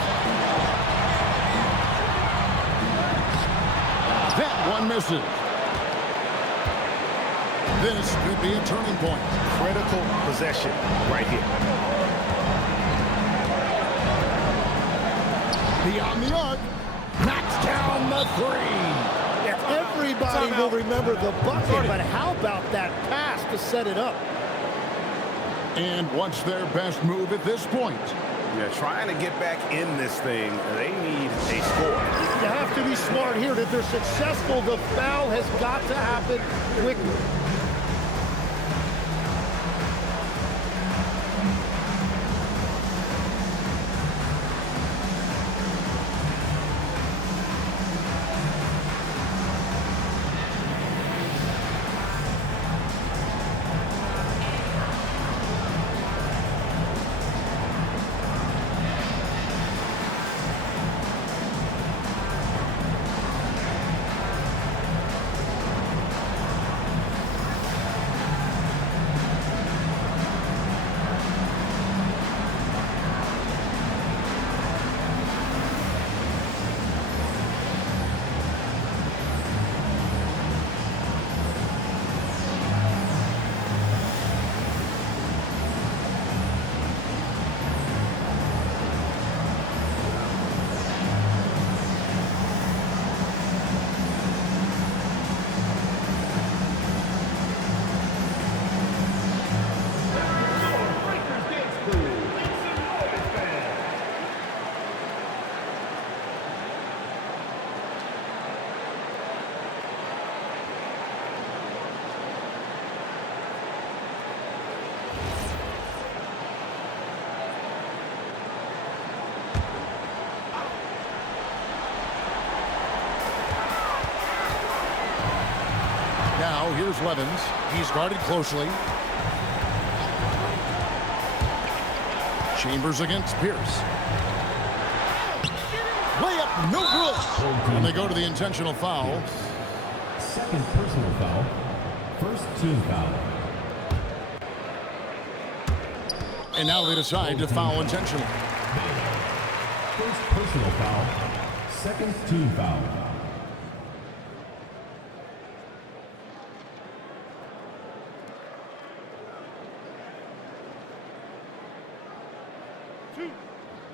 That one misses. This could be a turning point. Critical possession right here. Beyond the arc. Knocks down the 3. Everybody will remember the bucket, but how about that pass to set it up? And what's their best move at this point? Yeah, trying to get back in this thing, they need a score. You have to be smart here. If they're successful, the foul has got to happen quickly. Levens. He's guarded closely. Chambers against Pierce. Layup, no good. And they go to the intentional foul. Second personal foul. First team foul. And now they decide to foul intentionally. First personal foul. Second team foul.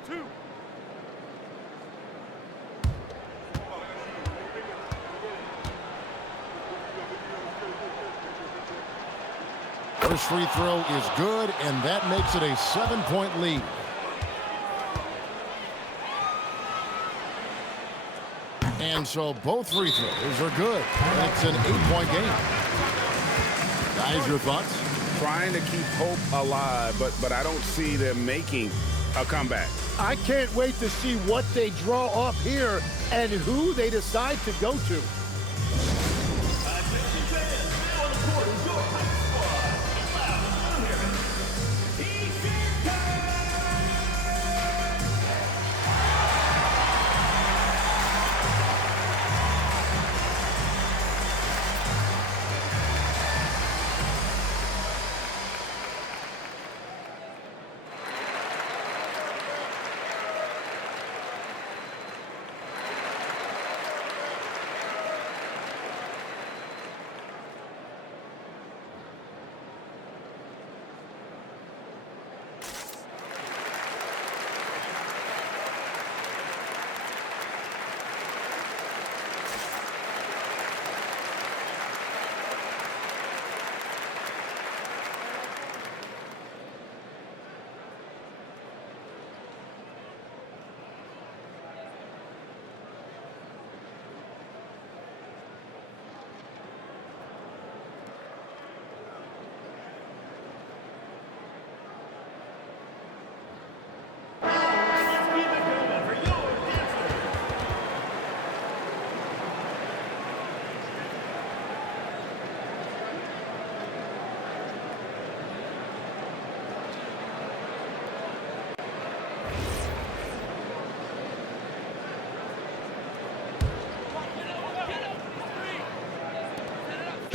Two. First free throw is good, and that makes it a 7-point lead. And so both free throws are good. It's an 8-point game. Guys, your thoughts? Trying to keep hope alive, but I don't see them making a comeback. I can't wait to see what they draw up here and who they decide to go to.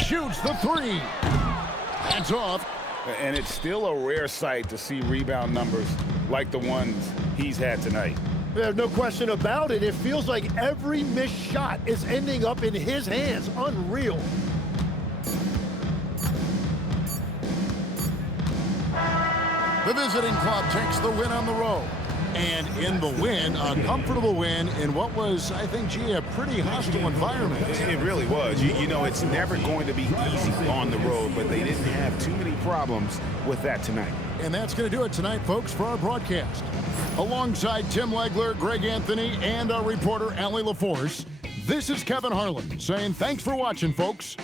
Shoots the three. Hands off. And it's still a rare sight to see rebound numbers like the ones he's had tonight. There's no question about it. It feels like every missed shot is ending up in his hands. Unreal. The visiting club takes the win on the road. And in the win, a comfortable win in what was, I think, a pretty hostile environment. It really was. You know, it's never going to be easy on the road, but they didn't have too many problems with that tonight. And that's going to do it tonight, folks, for our broadcast. Alongside Tim Legler, Greg Anthony, and our reporter, Allie LaForce, this is Kevin Harlan saying thanks for watching, folks.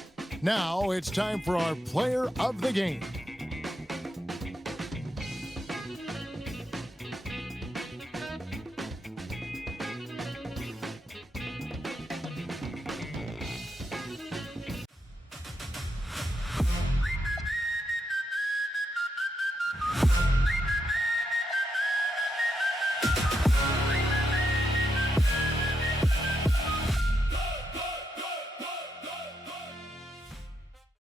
Now it's time for our player of the game.